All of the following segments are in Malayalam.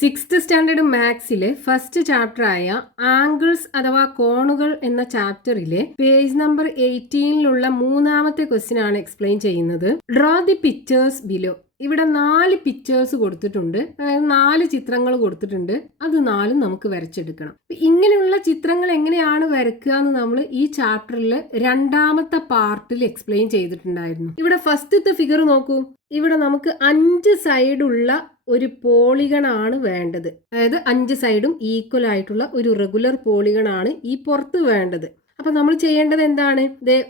സിക്സ്ത് സ്റ്റാൻഡേർഡ് മാത്സിലെ ഫസ്റ്റ് ചാപ്റ്റർ ആയ ആംഗിൾസ് അഥവാ കോണുകൾ എന്ന ചാപ്റ്ററിലെ പേജ് നമ്പർ 18ലുള്ള മൂന്നാമത്തെ ക്വസ്റ്റ്യൻ ആണ് എക്സ്പ്ലെയിൻ ചെയ്യുന്നത്. Draw the pictures below. ഇവിടെ 4 പിക്ചേഴ്സ് കൊടുത്തിട്ടുണ്ട്, അതായത് 4 ചിത്രങ്ങൾ കൊടുത്തിട്ടുണ്ട്. അത് 4 നമുക്ക് വരച്ചെടുക്കണം. ഇങ്ങനെയുള്ള ചിത്രങ്ങൾ എങ്ങനെയാണ് വരയ്ക്കുക എന്ന് നമ്മൾ ഈ ചാപ്റ്ററിൽ രണ്ടാമത്തെ പാർട്ടിൽ എക്സ്പ്ലെയിൻ ചെയ്തിട്ടുണ്ടായിരുന്നു. ഇവിടെ ഫസ്റ്റത്തെ ഫിഗർ നോക്കൂ. ഇവിടെ നമുക്ക് 5 സൈഡുള്ള ഒരു പോളിഗൺ ആണ് വേണ്ടത്. അതായത് 5 സൈഡും ഈക്വൽ ആയിട്ടുള്ള ഒരു റെഗുലർ പോളിഗൺ ആണ് ഈ പുറത്ത് വേണ്ടത്. അപ്പൊ നമ്മൾ ചെയ്യേണ്ടത് എന്താണ്?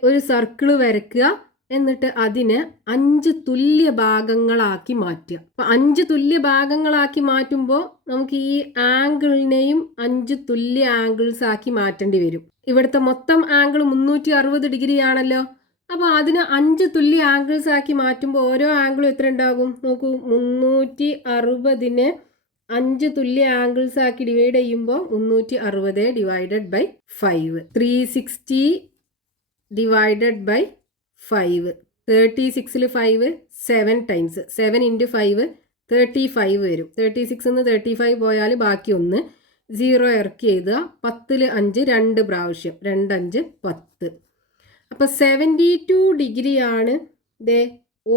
ഒരു സർക്കിൾ വരയ്ക്കുക, എന്നിട്ട് അതിനെ 5 തുല്യ ഭാഗങ്ങളാക്കി മാറ്റുക. അപ്പൊ 5 തുല്യ ഭാഗങ്ങളാക്കി മാറ്റുമ്പോൾ നമുക്ക് ഈ ആംഗിളിനെയും 5 തുല്യ ആംഗിൾസ് ആക്കി മാറ്റേണ്ടി വരും. ഇവിടുത്തെ മൊത്തം ആംഗിൾ 360 ഡിഗ്രി ആണല്ലോ. അപ്പൊ അതിന് 5 തുല്യ ആംഗിൾസ് ആക്കി മാറ്റുമ്പോൾ ഓരോ ആംഗിളും എത്ര ഉണ്ടാകും നോക്കൂ. 360നെ 5 തുല്യ ആംഗിൾസ് ആക്കി ഡിവൈഡ് ചെയ്യുമ്പോൾ 360 ഡിവൈഡഡ് ബൈ 5, 360 ഡിവൈഡഡ് ബൈ 5, 36ൽ 5 7 ടൈംസ്, 7 ഇൻറ്റു 5 35 വരും. 36ന്ന് 35 പോയാൽ ബാക്കി 1 0 ഇറക്കി എഴുതുക. 10ൽ 5 2 പ്രാവശ്യം, 2 5 10. അപ്പൊ 72 ഡിഗ്രി ആണ്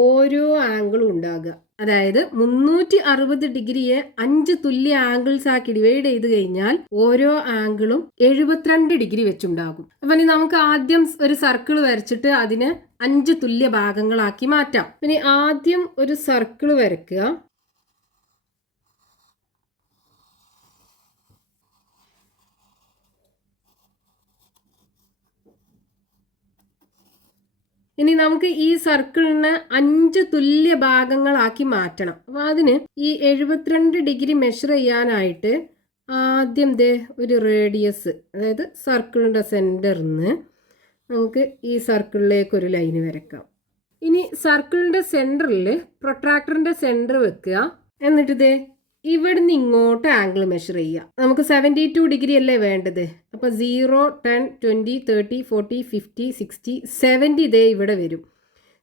ഓരോ ആംഗിളും ഉണ്ടാകുക. അതായത് 360 ഡിഗ്രിയെ 5 തുല്യ ആംഗിൾസ് ആക്കി ഡിവൈഡ് ചെയ്ത് കഴിഞ്ഞാൽ ഓരോ ആംഗിളും 72 ഡിഗ്രി വെച്ചുണ്ടാകും. അപ്പൊ ഇനി നമുക്ക് ആദ്യം ഒരു സർക്കിൾ വരച്ചിട്ട് അതിനെ 5 തുല്യ ഭാഗങ്ങളാക്കി മാറ്റാം. പിന്നെ ആദ്യം ഒരു സർക്കിൾ വരയ്ക്കുക. ഇനി നമുക്ക് ഈ സർക്കിളിനെ 5 തുല്യ ഭാഗങ്ങളാക്കി മാറ്റണം. അപ്പൊ അതിന് ഈ 72 ഡിഗ്രി മെഷർ ചെയ്യാനായിട്ട് ആദ്യം ഒരു റേഡിയസ്, അതായത് സർക്കിളിന്റെ സെന്ററിൽ നിന്ന് നമുക്ക് ഈ സർക്കിളിലേക്ക് ഒരു ലൈന് വരയ്ക്കാം. ഇനി സർക്കിളിന്റെ സെന്ററിൽ പ്രൊട്രാക്ടറിന്റെ സെന്റർ വെക്കുക. എന്നിട്ട് ഇവിടുന്ന് ഇങ്ങോട്ട് ആംഗിൾ മെഷർ ചെയ്യുക. നമുക്ക് 72 ഡിഗ്രി അല്ലേ വേണ്ടത്. അപ്പൊ 0 10 20 30 40 50 60 70 ഇവിടെ വരും.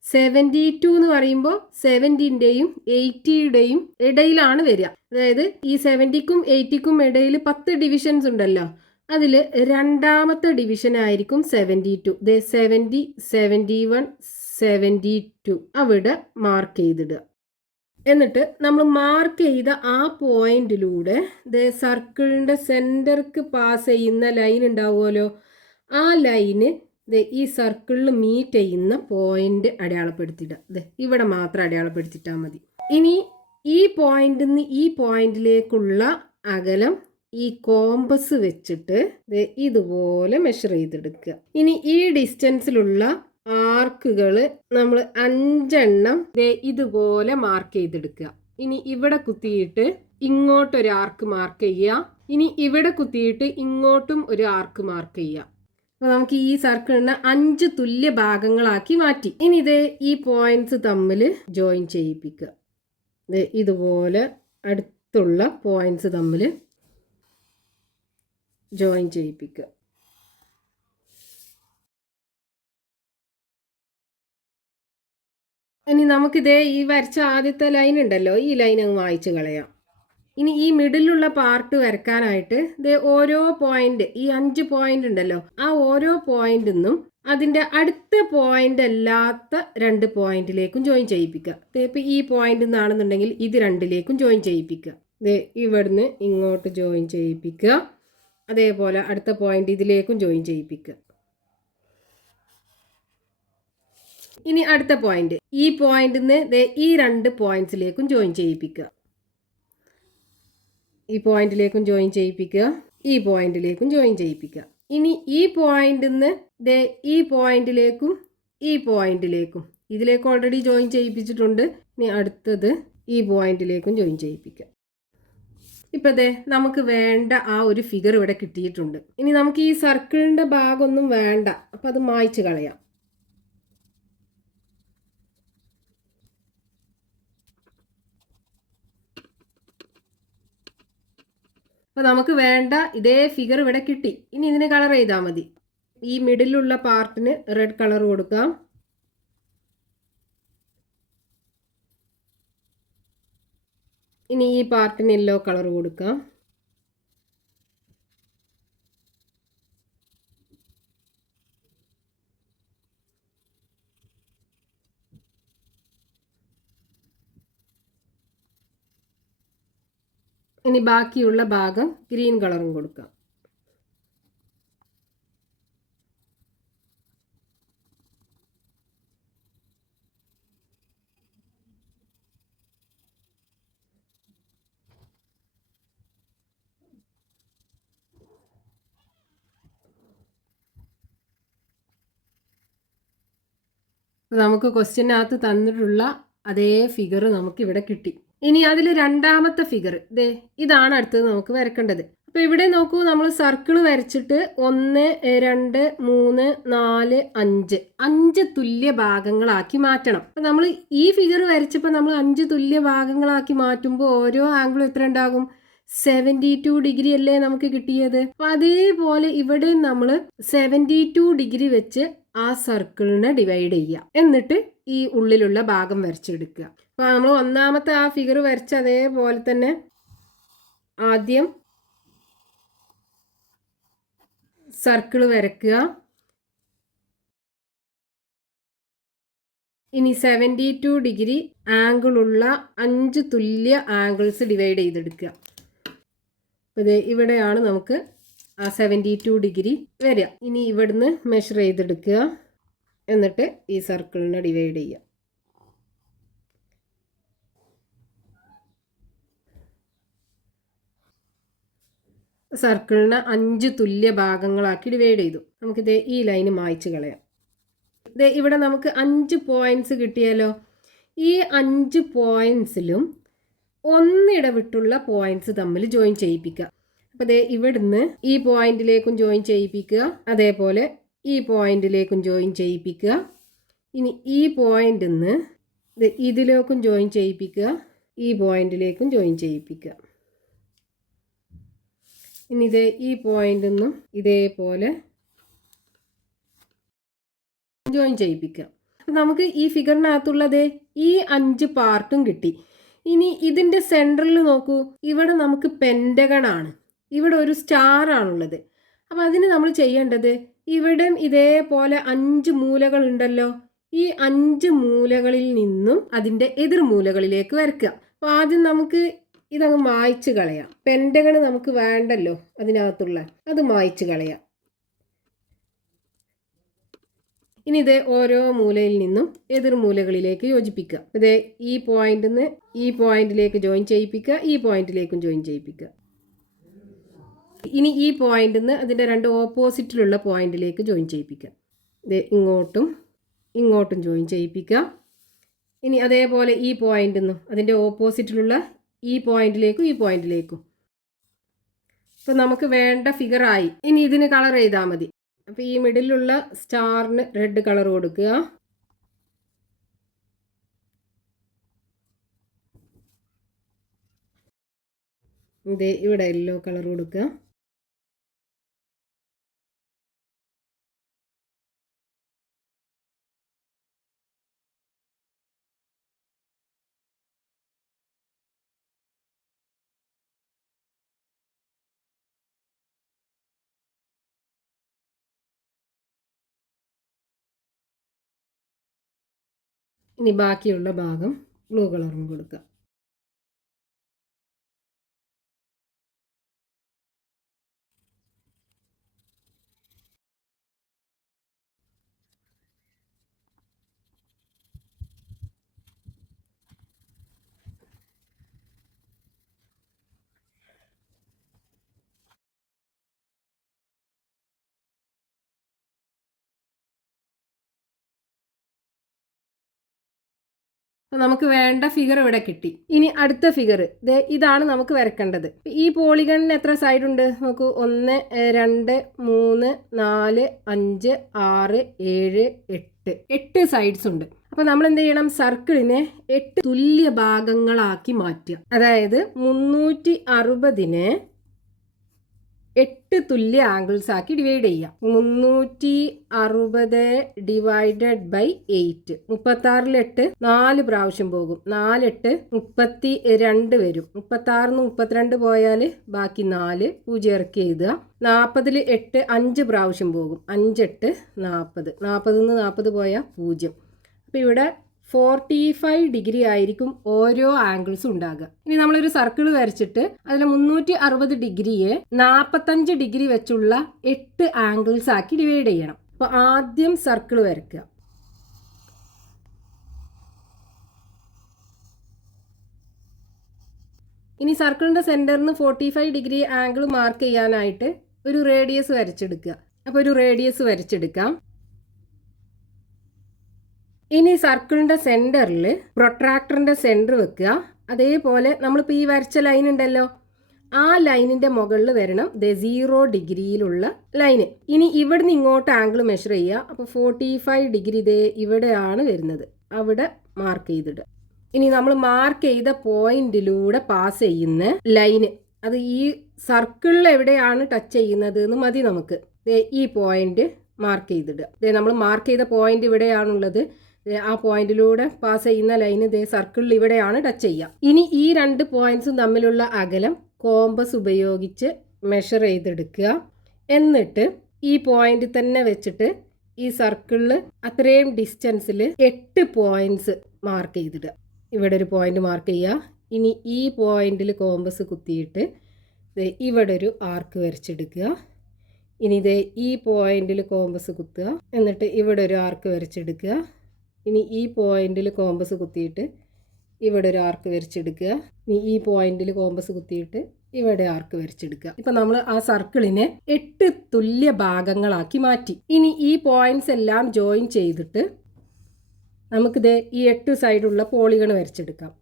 72 എന്ന് പറയുമ്പോൾ 70ന്റെയും 80യുടെയും ഇടയിലാണ് വരിക. അതായത് ഈ 70ക്കും 80ക്കും ഇടയിൽ 10 ഡിവിഷൻസ് ഉണ്ടല്ലോ, അതിൽ രണ്ടാമത്തെ ഡിവിഷൻ ആയിരിക്കും 72. 70 71 72 അവിടെ മാർക്ക് ചെയ്തിടുക. എന്നിട്ട് നമ്മൾ മാർക്ക് ചെയ്ത ആ പോയിന്റിലൂടെ സർക്കിളിന്റെ സെന്റർക്ക് പാസ് ചെയ്യുന്ന ലൈൻ ഉണ്ടാവുമല്ലോ, ആ ലൈന് ഈ സർക്കിളിൽ മീറ്റ് ചെയ്യുന്ന പോയിന്റ് അടയാളപ്പെടുത്തിയിടുക. ഇവിടെ മാത്രം അടയാളപ്പെടുത്തിയിട്ടാൽ മതി. ഇനി ഈ പോയിന്റിൽ നിന്ന് ഈ പോയിന്റിലേക്കുള്ള അകലം ഈ കോമ്പസ് വെച്ചിട്ട് ഇതുപോലെ മെഷർ ചെയ്തെടുക്കുക. ഇനി ഈ ഡിസ്റ്റൻസിലുള്ള ആർക്കുകൾ നമ്മൾ 5 എണ്ണം ഇതുപോലെ മാർക്ക് ചെയ്തെടുക്കുക. ഇനി ഇവിടെ കുത്തിയിട്ട് ഇങ്ങോട്ടൊരു ആർക്ക് മാർക്ക് ചെയ്യുക. ഇനി ഇവിടെ കുത്തിയിട്ട് ഇങ്ങോട്ടും ഒരു ആർക്ക് മാർക്ക് ചെയ്യുക. അപ്പൊ നമുക്ക് ഈ സർക്കിളിനെ 5 തുല്യ ഭാഗങ്ങളാക്കി മാറ്റി. ഇനി ഈ പോയിന്റ്സ് തമ്മിൽ ജോയിൻ ചെയ്യിപ്പിക്കുക. ഇതുപോലെ അടുത്തുള്ള പോയിന്റ്സ് തമ്മിൽ ജോയിൻ ചെയ്യിപ്പിക്കുക. ഇനി നമുക്ക് ഈ വരച്ച ആദ്യത്തെ ലൈൻ ഉണ്ടല്ലോ, ഈ ലൈൻ അങ്ങ് വായിച്ച് കളയാം. ഇനി ഈ മിഡിലുള്ള പാർട്ട് വരക്കാനായിട്ട് ഓരോ പോയിന്റ്, ഈ 5 പോയിന്റ് ഉണ്ടല്ലോ, ആ ഓരോ പോയിന്റിൽ നിന്നും അതിന്റെ അടുത്ത പോയിന്റ് അല്ലാത്ത 2 പോയിന്റിലേക്കും ജോയിൻ ചെയ്യിപ്പിക്കുക. ഇപ്പൊ ഈ പോയിന്റ് നിന്നാണെന്നുണ്ടെങ്കിൽ ഇത് 2ലേക്കും ജോയിൻ ചെയ്യിപ്പിക്കുക. ഇവിടുന്ന് ഇങ്ങോട്ട് ജോയിൻ ചെയ്യിപ്പിക്കുക. അതേപോലെ അടുത്ത പോയിന്റ് ഇതിലേക്കും ജോയിൻ ചെയ്യിപ്പിക്കുക. ഇനി അടുത്ത പോയിന്റ്, ഈ പോയിന്റിൽ നിന്ന് ഈ 2 പോയിന്റ്സിലേക്കും ജോയിൻ ചെയ്യിപ്പിക്കുക. ഈ പോയിന്റിലേക്കും ജോയിൻ ചെയ്യിപ്പിക്കുക, ഈ പോയിന്റിലേക്കും ജോയിൻ ചെയ്യിപ്പിക്കുക. ഇനി ഈ പോയിന്റിൽ നിന്ന് ഈ പോയിന്റിലേക്കും ഈ പോയിന്റിലേക്കും, ഇതിലേക്ക് ഓൾറെഡി ജോയിൻ ചെയ്യിപ്പിച്ചിട്ടുണ്ട്. ഇനി അടുത്തത് ഈ പോയിന്റിലേക്കും ജോയിൻ ചെയ്യിപ്പിക്കുക. ഇപ്പൊ നമുക്ക് വേണ്ട ആ ഒരു ഫിഗർ ഇവിടെ കിട്ടിയിട്ടുണ്ട്. ഇനി നമുക്ക് ഈ സർക്കിളിന്റെ ഭാഗമൊന്നും വേണ്ട, അപ്പൊ അത് മായ്ച്ചു കളയാം. അപ്പൊ നമുക്ക് വേണ്ട ഇതേ ഫിഗർ ഇവിടെ കിട്ടി. ഇനി ഇതിന് കളർ ചെയ്താൽ മതി. ഈ മിഡിലുള്ള പാർട്ടിന് റെഡ് കളർ കൊടുക്കാം. ഇനി ഈ പാർട്ടിന് യെല്ലോ കളർ കൊടുക്കാം. ഇനി ബാക്കിയുള്ള ഭാഗം ഗ്രീൻ കളറും കൊടുക്കാം. നമുക്ക് ക്വസ്റ്റ്യനകത്ത് തന്നിട്ടുള്ള അതേ ഫിഗർ നമുക്ക് ഇവിടെ കിട്ടി. ഇനി അതിൽ രണ്ടാമത്തെ ഫിഗർ ഇതാണ് അടുത്തത് നമുക്ക് വരക്കേണ്ടത്. അപ്പോൾ ഇവിടെ നോക്കൂ, നമ്മൾ സർക്കിൾ വരച്ചിട്ട് 1 2 3 4 5 തുല്യ ഭാഗങ്ങളാക്കി മാറ്റണം. അപ്പം നമ്മൾ ഈ ഫിഗർ വരച്ചപ്പോൾ നമ്മൾ 5 തുല്യ ഭാഗങ്ങളാക്കി മാറ്റുമ്പോൾ ഓരോ ആംഗിളും എത്ര ഉണ്ടാകും? 72 ഡിഗ്രി അല്ലേ നമുക്ക് കിട്ടിയത്. അപ്പം അതേപോലെ ഇവിടെ നമ്മൾ 72 ഡിഗ്രി വെച്ച് ആ സർക്കിളിനെ ഡിവൈഡ് ചെയ്യുക. എന്നിട്ട് ഈ ഉള്ളിലുള്ള ഭാഗം വരച്ചെടുക്കുക. അപ്പോൾ നമ്മൾ ഒന്നാമത്തെ ആ ഫിഗർ വരച്ച അതേപോലെ തന്നെ ആദ്യം സർക്കിൾ വരക്കുക. ഇനി 72 ഡിഗ്രി ആംഗിളുള്ള 5 തുല്യ ആംഗിൾസ് ഡിവൈഡ് ചെയ്തെടുക്കുക. അപ്പോൾ ഇവിടെയാണ് നമുക്ക് ആ 72 ഡിഗ്രി വരിക. ഇനി ഇവിടുന്ന് മെഷർ ചെയ്തെടുക്കുക. എന്നിട്ട് ഈ സർക്കിളിനെ ഡിവൈഡ് ചെയ്യുക. സർക്കിളിനെ 5 തുല്യ ഭാഗങ്ങളാക്കി ഡിവൈഡ് ചെയ്തു. നമുക്കിത് ഈ ലൈന് മായ്ച്ച് കളയാം. ഇവിടെ നമുക്ക് 5 പോയിന്റ്സ് കിട്ടിയാലോ. ഈ 5 പോയിന്റ്സിലും ഒന്നിടവിട്ടുള്ള പോയിന്റ്സ് തമ്മിൽ ജോയിൻ ചെയ്യിപ്പിക്കുക. അപ്പോൾ ഇവിടുന്ന് ഈ പോയിന്റിലേക്കും ജോയിൻ ചെയ്യിപ്പിക്കുക, അതേപോലെ ഈ പോയിന്റിലേക്കും ജോയിൻ ചെയ്യിപ്പിക്കുക. ഇനി ഈ പോയിന്റിൽ നിന്ന് ഇതിലേക്കും ജോയിൻ ചെയ്യിപ്പിക്കുക, ഈ പോയിന്റിലേക്കും ജോയിൻ ചെയ്യിപ്പിക്കുക. ഇനി ഈ പോയിന്റിൽ നിന്നും ഇതേപോലെ ജോയിൻ ചെയ്യിപ്പിക്കുക. അപ്പം നമുക്ക് ഈ ഫിഗറിനകത്തുള്ളത് ഈ 5 പാർട്ടും കിട്ടി. ഇനി ഇതിൻ്റെ സെൻറ്ററിൽ നോക്കൂ, ഇവിടെ നമുക്ക് പെൻറ്റഗൺ ആണ്, ഇവിടെ ഒരു സ്റ്റാർ ആണുള്ളത്. അപ്പം അതിന് നമ്മൾ ചെയ്യേണ്ടത്, ഇവിടെ ഇതേപോലെ 5 മൂലകൾ ഉണ്ടല്ലോ, ഈ 5 മൂലകളിൽ നിന്നും അതിൻ്റെ എതിർമൂലകളിലേക്ക് വരയ്ക്കുക. അപ്പോൾ ആദ്യം നമുക്ക് ഇതങ്ങ് മായ്ച്ച് കളയാം. പെൻറ്റഗൺ നമുക്ക് വേണ്ടല്ലോ അതിനകത്തുള്ള, അത് മായ്ച്ച് കളയാം. ഇനി ഓരോ മൂലയിൽ നിന്നും എതിർമൂലകളിലേക്ക് യോജിപ്പിക്കുക. ഈ പോയിന്റിൽ നിന്ന് ഈ പോയിന്റിലേക്ക് ജോയിൻ ചെയ്യിപ്പിക്കുക, ഈ പോയിന്റിലേക്കും ജോയിൻ ചെയ്യിപ്പിക്കുക. ഇനി ഈ പോയിന്റിൽ നിന്ന് അതിൻ്റെ 2 ഓപ്പോസിറ്റിലുള്ള പോയിന്റിലേക്ക് ജോയിൻ ചെയ്യിപ്പിക്കുക. ഇങ്ങോട്ടും ഇങ്ങോട്ടും ജോയിൻ ചെയ്യിപ്പിക്കുക. ഇനി അതേപോലെ ഈ പോയിന്റിൽ നിന്നും അതിൻ്റെ ഓപ്പോസിറ്റിലുള്ള ഈ പോയിന്റിലേക്കും ഈ പോയിന്റിലേക്കും. അപ്പോൾ നമുക്ക് വേണ്ട ഫിഗറായി. ഇനി ഇതിന് കളർ ചെയ്താൽ മതി. അപ്പോൾ ഈ മിഡിലുള്ള സ്റ്റാറിന് റെഡ് കളർ കൊടുക്കുക. ഇവിടെ യെല്ലോ കളർ കൊടുക്കുക. ഇനി ബാക്കിയുള്ള ഭാഗം ബ്ലൂ കളറും കൊടുക്കുക. അപ്പോൾ നമുക്ക് വേണ്ട ഫിഗർ ഇവിടെ കിട്ടി. ഇനി അടുത്ത ഫിഗർ ഇതാണ് നമുക്ക് വരക്കേണ്ടത്. ഈ പോളിഗണിന് എത്ര സൈഡ് ഉണ്ട് നോക്കൂ. 1 2 3 4 5 6 7 8 സൈഡ്സ് ഉണ്ട്. അപ്പോൾ നമ്മൾ എന്ത് ചെയ്യണം? സർക്കിളിനെ 8 തുല്യ ഭാഗങ്ങളാക്കി മാറ്റുക. അതായത് 360നെ 8 തുല്യ ആംഗിൾസ് ആക്കി ഡിവൈഡ് ചെയ്യാം. 360 ഡിവൈഡഡ് ബൈ 8. 36-ൽ 8 4 പ്രാവശ്യം പോകും. 4 8 32 വരും. 36-ന്ന് 32 പോയാൽ ബാക്കി 4 0 ഇറക്കി എഴുതുക. 40-ൽ 8 5 പ്രാവശ്യം പോകും. 5 8 40. 40-ന്ന് 40 പോയാൽ 0. അപ്പോൾ ഇവിടെ 45 ഡിഗ്രി ആയിരിക്കും ഓരോ ആംഗിൾസും ഉണ്ടാകുക. ഇനി നമ്മളൊരു സർക്കിൾ വരച്ചിട്ട് അതിൽ 360 ഡിഗ്രിയെ 45 ഡിഗ്രി വെച്ചുള്ള 8 ആംഗിൾസ് ആക്കി ഡിവൈഡ് ചെയ്യണം. അപ്പോൾ ആദ്യം സർക്കിൾ വരയ്ക്കുക. ഇനി സർക്കിളിൻ്റെ സെൻറ്ററിന് 45 ഡിഗ്രി ആംഗിൾ മാർക്ക് ചെയ്യാനായിട്ട് ഒരു റേഡിയസ് വരച്ചെടുക്കുക. അപ്പോൾ ഒരു റേഡിയസ് വരച്ചെടുക്കാം. ഇനി സർക്കിളിൻ്റെ സെൻറ്ററിൽ പ്രൊട്രാക്ടറിൻ്റെ സെൻറ്റർ വെക്കുക. അതേപോലെ നമ്മളിപ്പോൾ ഈ വരച്ച ലൈൻ ഉണ്ടല്ലോ, ആ ലൈനിൻ്റെ മുകളിൽ വരണം 0 ഡിഗ്രിയിലുള്ള ലൈന്. ഇനി ഇവിടുന്ന് ഇങ്ങോട്ട് ആംഗിൾ മെഷർ ചെയ്യുക. അപ്പോൾ 45 ഡിഗ്രി ഇവിടെയാണ് വരുന്നത്, അവിടെ മാർക്ക് ചെയ്തിടുക. ഇനി നമ്മൾ മാർക്ക് ചെയ്ത പോയിന്റിലൂടെ പാസ് ചെയ്യുന്ന ലൈന്, അത് ഈ സർക്കിളിൽ എവിടെയാണ് ടച്ച് ചെയ്യുന്നത് എന്ന് മതി നമുക്ക്. ഈ പോയിന്റ് മാർക്ക് ചെയ്തിടുക. നമ്മൾ മാർക്ക് ചെയ്ത പോയിന്റ് ഇവിടെയാണുള്ളത്. ആ പോയിന്റിലൂടെ പാസ് ചെയ്യുന്ന ലൈന് സർക്കിളിൽ ഇവിടെയാണ് ടച്ച് ചെയ്യുക. ഇനി ഈ 2 പോയിന്റ്സും തമ്മിലുള്ള അകലം കോമ്പസ് ഉപയോഗിച്ച് മെഷർ ചെയ്തെടുക്കുക. എന്നിട്ട് ഈ പോയിന്റ് തന്നെ വെച്ചിട്ട് ഈ സർക്കിളിൽ അത്രയും ഡിസ്റ്റൻസിൽ 8 പോയിന്റ്സ് മാർക്ക് ചെയ്തിടുക. ഇവിടെ ഒരു പോയിന്റ് മാർക്ക് ചെയ്യുക. ഇനി ഈ പോയിന്റിൽ കോമ്പസ് കുത്തിയിട്ട് ഇവിടെ ഒരു ആർക്ക് വരച്ചെടുക്കുക. ഇനി ഈ പോയിന്റിൽ കോമ്പസ് കുത്തുക. എന്നിട്ട് ഇവിടെ ഒരു ആർക്ക് വരച്ചെടുക്കുക. ഇനി ഈ പോയിന്റിൽ കോമ്പസ് കുത്തിയിട്ട് ഇവിടെ ഒരു ആർക്ക് വരച്ചെടുക്കുക. ഇനി ഈ പോയിന്റിൽ കോമ്പസ് കുത്തിയിട്ട് ഇവിടെ ആർക്ക് വരച്ചെടുക്കുക. ഇപ്പം നമ്മൾ ആ സർക്കിളിനെ 8 തുല്യ ഭാഗങ്ങളാക്കി മാറ്റി. ഇനി ഈ പോയിന്റ്സ് എല്ലാം ജോയിൻ ചെയ്തിട്ട് നമുക്കിത് ഈ 8 സൈഡുള്ള പോളിഗൺ വരച്ചെടുക്കാം.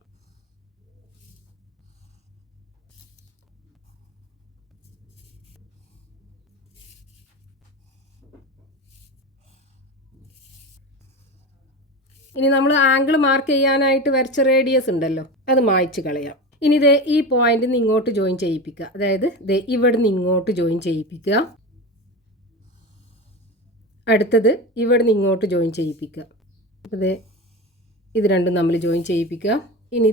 ഇനി നമ്മൾ ആംഗിൾ മാർക്ക് ചെയ്യാനായിട്ട് വരച്ച റേഡിയസ് ഉണ്ടല്ലോ, അത് മായ്ച്ച് കളയാം. ഇനി ഈ പോയിന്റിൽ നിന്ന് ഇങ്ങോട്ട് ജോയിൻ ചെയ്യിപ്പിക്കുക. അതായത് ഇവിടെ നിന്ന് ഇങ്ങോട്ട് ജോയിൻ ചെയ്യിപ്പിക്കുക. അടുത്തത് ഇവിടെ നിന്ന് ഇങ്ങോട്ട് ജോയിൻ ചെയ്യിപ്പിക്കുക. അപ്പോൾ ഇത് രണ്ടും നമ്മൾ ജോയിൻ ചെയ്യിപ്പിക്കുക. ഇനി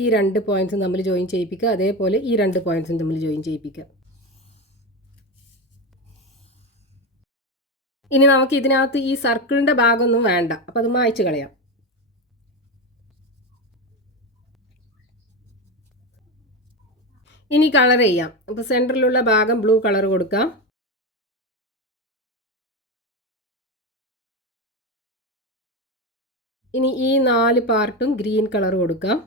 ഈ 2 പോയിന്റ്സും നമ്മൾ ജോയിൻ ചെയ്യിപ്പിക്കുക. അതേപോലെ ഈ 2 പോയിന്റ്സും നമ്മൾ ജോയിൻ ചെയ്യിപ്പിക്കുക. ഇനി നമുക്ക് ഇതിനകത്ത് ഈ സർക്കിളിൻ്റെ ഭാഗമൊന്നും വേണ്ട, അപ്പോൾ അത് മായ്ച്ച് കളയാം. ഇനി കളർ ചെയ്യാം. അപ്പോൾ സെൻറ്ററിലുള്ള ഭാഗം ബ്ലൂ കളർ കൊടുക്കാം. ഇനി ഈ 4 പാർട്ടും ഗ്രീൻ കളർ കൊടുക്കാം.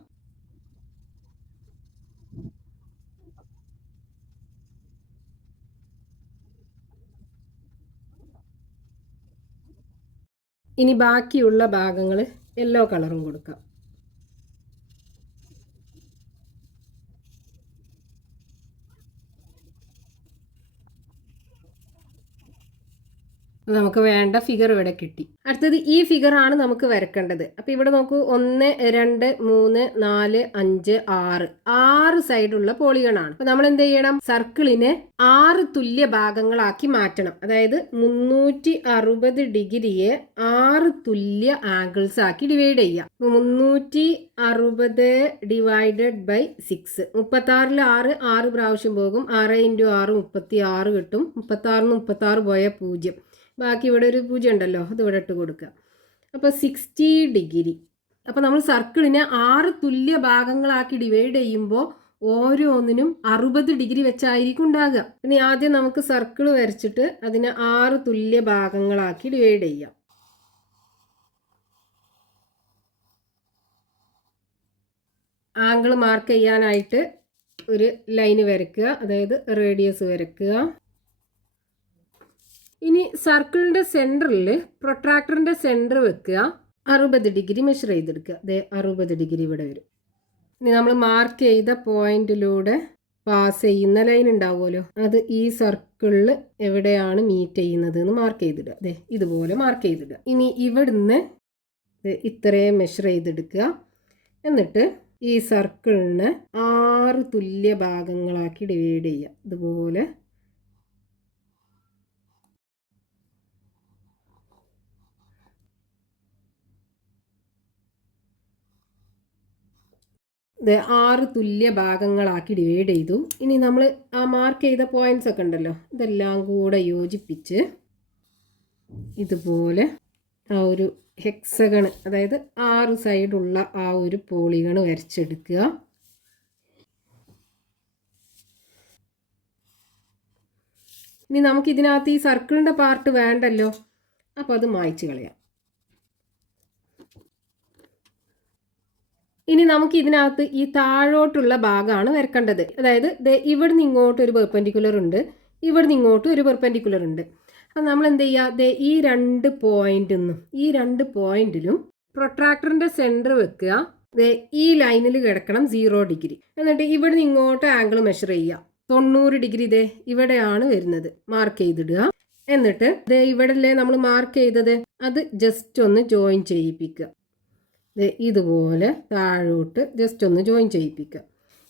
ഇനി ബാക്കിയുള്ള ഭാഗങ്ങൾ യെല്ലോ കളറും കൊടുക്കാം. നമുക്ക് വേണ്ട ഫിഗർ ഇവിടെ കിട്ടി. അടുത്തത് ഈ ഫിഗറാണ് നമുക്ക് വരക്കേണ്ടത്. അപ്പോൾ ഇവിടെ നോക്കൂ, 1 2 3 4 5 6 സൈഡുള്ള പോളിഗണാണ്. അപ്പോൾ നമ്മൾ എന്ത് ചെയ്യണം? സർക്കിളിനെ 6 തുല്യ ഭാഗങ്ങളാക്കി മാറ്റണം. അതായത് 360 ഡിഗ്രിയെ 6 തുല്യ ആംഗിൾസ് ആക്കി ഡിവൈഡ് ചെയ്യാം. 360 ഡിവൈഡഡ് ബൈ 6. 36-ൽ 6 പ്രാവശ്യം പോകും. 6 × 6 36 കിട്ടും. 36-ന്ന് 36 പോയാൽ 0. ബാക്കി ഇവിടെ ഒരു 0 ഉണ്ടല്ലോ, അത് ഇവിടെ ഇട്ട് കൊടുക്കുക. അപ്പോൾ 60 ഡിഗ്രി. അപ്പോൾ നമ്മൾ സർക്കിളിനെ 6 തുല്യ ഭാഗങ്ങളാക്കി ഡിവൈഡ് ചെയ്യുമ്പോൾ ഓരോന്നിനും 60 ഡിഗ്രി വെച്ചായിരിക്കും ഉണ്ടാകുക. ഇനി ആദ്യം നമുക്ക് സർക്കിൾ വരച്ചിട്ട് അതിനെ 6 തുല്യ ഭാഗങ്ങളാക്കി ഡിവൈഡ് ചെയ്യാം. ആംഗിൾ മാർക്ക് ചെയ്യാനായിട്ട് ഒരു ലൈന് വരയ്ക്കുക, അതായത് റേഡിയസ് വരയ്ക്കുക. ഇനി സർക്കിളിൻ്റെ സെൻറ്ററിൽ പ്രൊട്രാക്ടറിൻ്റെ സെൻറ്റർ വെക്കുക. 60 ഡിഗ്രി മെഷർ ചെയ്തെടുക്കുക. 60 ഡിഗ്രി ഇവിടെ വരും. ഇനി നമ്മൾ മാർക്ക് ചെയ്ത പോയിന്റിലൂടെ പാസ് ചെയ്യുന്ന ലൈൻ ഉണ്ടാവുമല്ലോ, അത് ഈ സർക്കിളിൽ എവിടെയാണ് മീറ്റ് ചെയ്യുന്നത് എന്ന് മാർക്ക് ചെയ്തിടുക. ഇതുപോലെ മാർക്ക് ചെയ്തിടുക. ഇനി ഇവിടുന്ന് ഇത്രയും മെഷർ ചെയ്തെടുക്കുക. എന്നിട്ട് ഈ സർക്കിളിനെ 6 തുല്യ ഭാഗങ്ങളാക്കി ഡിവൈഡ് ചെയ്യുക. ഇതുപോലെ ഇത് 6 തുല്യ ഭാഗങ്ങളാക്കി ഡിവൈഡ് ചെയ്തു. ഇനി നമ്മൾ ആ മാർക്ക് ചെയ്ത പോയിന്റ്സ് ഒക്കെ ഉണ്ടല്ലോ, ഇതെല്ലാം കൂടെ യോജിപ്പിച്ച് ഇതുപോലെ ആ ഒരു ഹെക്സഗൺ, അതായത് 6 സൈഡുള്ള ആ ഒരു പോളിഗൺ വരച്ചെടുക്കുക. ഇനി നമുക്ക് ഇതിനകത്ത് ഈ സർക്കിളിൻ്റെ പാർട്ട് വേണ്ടല്ലോ, അപ്പോൾ അത് മായ്ച്ചു കളയാം. ഇനി നമുക്ക് ഇതിനകത്ത് ഈ താഴോട്ടുള്ള ഭാഗമാണ് വരക്കേണ്ടത്. അതായത് ഇവിടുന്ന് ഇങ്ങോട്ട് ഒരു പെർപെൻഡിക്കുലർ ഉണ്ട്, ഇവിടുന്ന് ഇങ്ങോട്ട് ഒരു പെർപെൻഡിക്കുലർ ഉണ്ട്. അപ്പം നമ്മൾ എന്ത് ചെയ്യുക, ഈ 2 പോയിന്റിലും പ്രൊട്രാക്ടറിൻ്റെ സെൻറ്റർ വെക്കുക. ഈ ലൈനിൽ കിടക്കണം 0 ഡിഗ്രി. എന്നിട്ട് ഇവിടുന്ന് ഇങ്ങോട്ട് ആംഗിൾ മെഷർ ചെയ്യുക. 90 ഡിഗ്രി ഇവിടെയാണ് വരുന്നത്, മാർക്ക് ചെയ്തിടുക. എന്നിട്ട് ഇവിടെയല്ലേ നമ്മൾ മാർക്ക് ചെയ്തത്, അത് ജസ്റ്റ് ഒന്ന് ജോയിൻ ചെയ്യിപ്പിക്കുക. ഇതുപോലെ താഴോട്ട് ജസ്റ്റ് ഒന്ന് ജോയിൻ ചെയ്യിപ്പിക്കുക.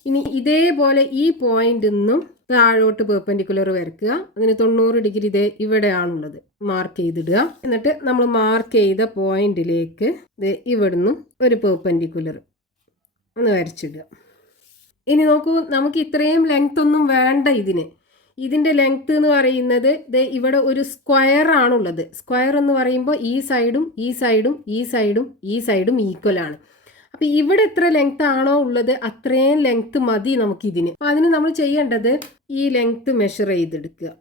ഇനി ഇതേപോലെ ഈ പോയിന്റിൽ നിന്നും താഴോട്ട് പെർപെൻഡിക്കുലർ വരയ്ക്കുക. അതിന് 90 ഡിഗ്രി ഇവിടെയാണുള്ളത്, മാർക്ക് ചെയ്തിടുക. എന്നിട്ട് നമ്മൾ മാർക്ക് ചെയ്ത പോയിന്റിലേക്ക് ഇവിടുന്ന് ഒരു പെർപെൻഡിക്കുലർ ഒന്ന് വരച്ചിടുക. ഇനി നോക്കൂ, നമുക്ക് ഇത്രയും ലെങ്ത് ഒന്നും വേണ്ട ഇതിൻ്റെ ലെങ്ത് എന്ന് പറയുന്നത് ഇവിടെ ഒരു സ്ക്വയർ ആണുള്ളത്. സ്ക്വയർ എന്ന് പറയുമ്പോൾ ഈ സൈഡും ഈ സൈഡും ഈ സൈഡും ഈ സൈഡും ഈക്വൽ ആണ്. അപ്പോൾ ഇവിടെ എത്ര ലെങ്ത് ആണോ ഉള്ളത് അത്രയും ലെങ്ത് മതി നമുക്കിതിന്. അപ്പോൾ അതിന് നമ്മൾ ചെയ്യേണ്ടത് ഈ ലെങ്ത് മെഷർ ചെയ്തെടുക്കുക.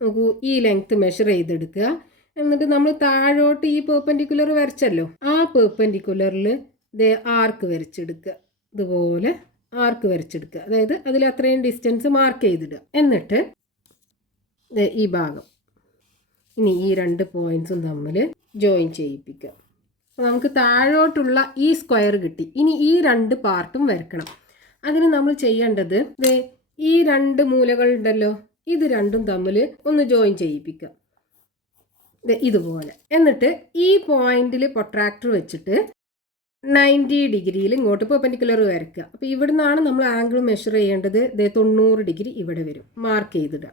നോക്കൂ, ഈ ലെങ്ത് മെഷർ ചെയ്തെടുക്കുക. എന്നിട്ട് നമ്മൾ താഴോട്ട് ഈ പെർപെൻഡിക്കുലർ വരച്ചല്ലോ, ആ പെർപെൻഡിക്കുലറിൽ ആർക്ക് വരച്ചെടുക്കുക. ഇതുപോലെ ആർക്ക് വരച്ചെടുക്കുക. അതായത് അതിൽ അത്രയും ഡിസ്റ്റൻസ് മാർക്ക് ചെയ്തിടുക. എന്നിട്ട് ഈ ഭാഗം, ഇനി ഈ 2 പോയിന്റ്സും തമ്മിൽ ജോയിൻ ചെയ്യിപ്പിക്കുക. നമുക്ക് താഴോട്ടുള്ള ഈ സ്ക്വയർ കിട്ടി. ഇനി ഈ 2 പാർട്ടും വരക്കണം. അതിന് നമ്മൾ ചെയ്യേണ്ടത് ഈ 2 മൂലകളുണ്ടല്ലോ, ഇത് രണ്ടും തമ്മിൽ ഒന്ന് ജോയിൻ ചെയ്യിപ്പിക്കുക ഇതുപോലെ. എന്നിട്ട് ഈ പോയിന്റിൽ പ്രൊട്രാക്ടർ വെച്ചിട്ട് 90 ഡിഗ്രിയിൽ ഇങ്ങോട്ട് പെർപെൻഡിക്കുലർ വരയ്ക്കുക. അപ്പോൾ ഇവിടുന്നാണ് നമ്മൾ ആംഗിൾ മെഷർ ചെയ്യേണ്ടത്. 90 ഡിഗ്രി ഇവിടെ വരും, മാർക്ക് ചെയ്തിടുക.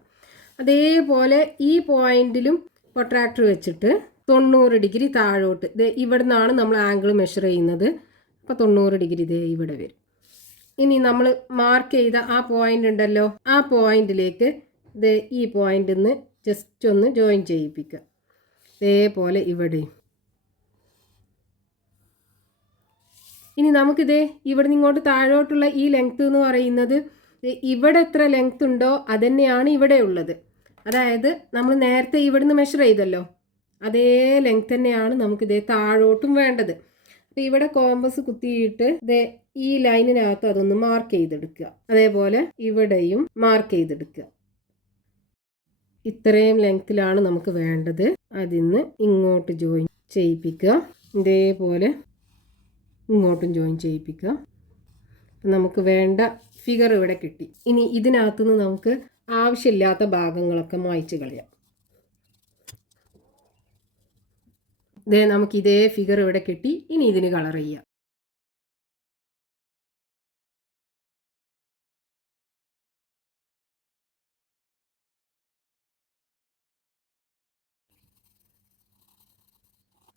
അതേപോലെ ഈ പോയിന്റിലും പ്രൊട്രാക്ടർ വെച്ചിട്ട് 90 ഡിഗ്രി താഴോട്ട്, ഇവിടുന്നാണ് നമ്മൾ ആംഗിൾ മെഷർ ചെയ്യുന്നത്. അപ്പോൾ 90 ഡിഗ്രി ഇവിടെ വരും. ഇനി നമ്മൾ മാർക്ക് ചെയ്ത ആ പോയിന്റ് ഉണ്ടല്ലോ, ആ പോയിന്റിലേക്ക് ഈ പോയിന്റിൽ നിന്ന് ജസ്റ്റ് ഒന്ന് ജോയിൻ ചെയ്യിപ്പിക്കുക. ഇതേപോലെ ഇവിടെയും. ഇനി നമുക്കിത് ഇവിടെ നിന്ന് ഇങ്ങോട്ട് താഴോട്ടുള്ള ഈ ലെങ്ത് എന്ന് പറയുന്നത് ഇവിടെ എത്ര ലെങ്ത് ഉണ്ടോ അതുതന്നെയാണ് ഇവിടെ ഉള്ളത്. അതായത് നമ്മൾ നേരത്തെ ഇവിടുന്ന് മെഷർ ചെയ്തല്ലോ, അതേ ലെങ്ത് തന്നെയാണ് നമുക്കിതേ താഴോട്ടും വേണ്ടത്. അപ്പോൾ ഇവിടെ കോമ്പസ് കുത്തിയിട്ട് ഈ ലൈനിനകത്ത് അതൊന്ന് മാർക്ക് ചെയ്തെടുക്കുക. അതേപോലെ ഇവിടെയും മാർക്ക് ചെയ്തെടുക്കുക. ഇത്രയും ലെങ്ത്തിലാണ് നമുക്ക് വേണ്ടത്. അതിന്ന് ഇങ്ങോട്ട് ജോയിൻ ചെയ്യിപ്പിക്കുക. ഇതേപോലെ ഇങ്ങോട്ടും ജോയിൻ ചെയ്യിപ്പിക്കുക. നമുക്ക് വേണ്ട ഫിഗർ ഇവിടെ കിട്ടി. ഇനി ഇതിനകത്തുനിന്ന് നമുക്ക് ആവശ്യമില്ലാത്ത ഭാഗങ്ങളൊക്കെ മായ്ച്ചു കളയാം. നമുക്ക് ഇതേ ഫിഗർ ഇവിടെ കിട്ടി. ഇനി ഇതിന് കളർ ചെയ്യാം.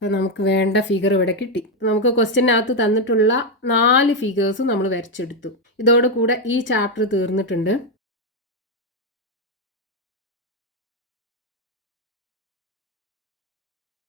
നമുക്ക് വേണ്ട ഫിഗർ ഇവിടെ കിട്ടി. നമുക്ക് ക്വസ്റ്റ്യനകത്ത് തന്നിട്ടുള്ള 4 ഫിഗേഴ്സും നമ്മൾ വരച്ചെടുത്തു. ഇതോടുകൂടെ ഈ ചാപ്റ്റർ തീർന്നിട്ടുണ്ട്.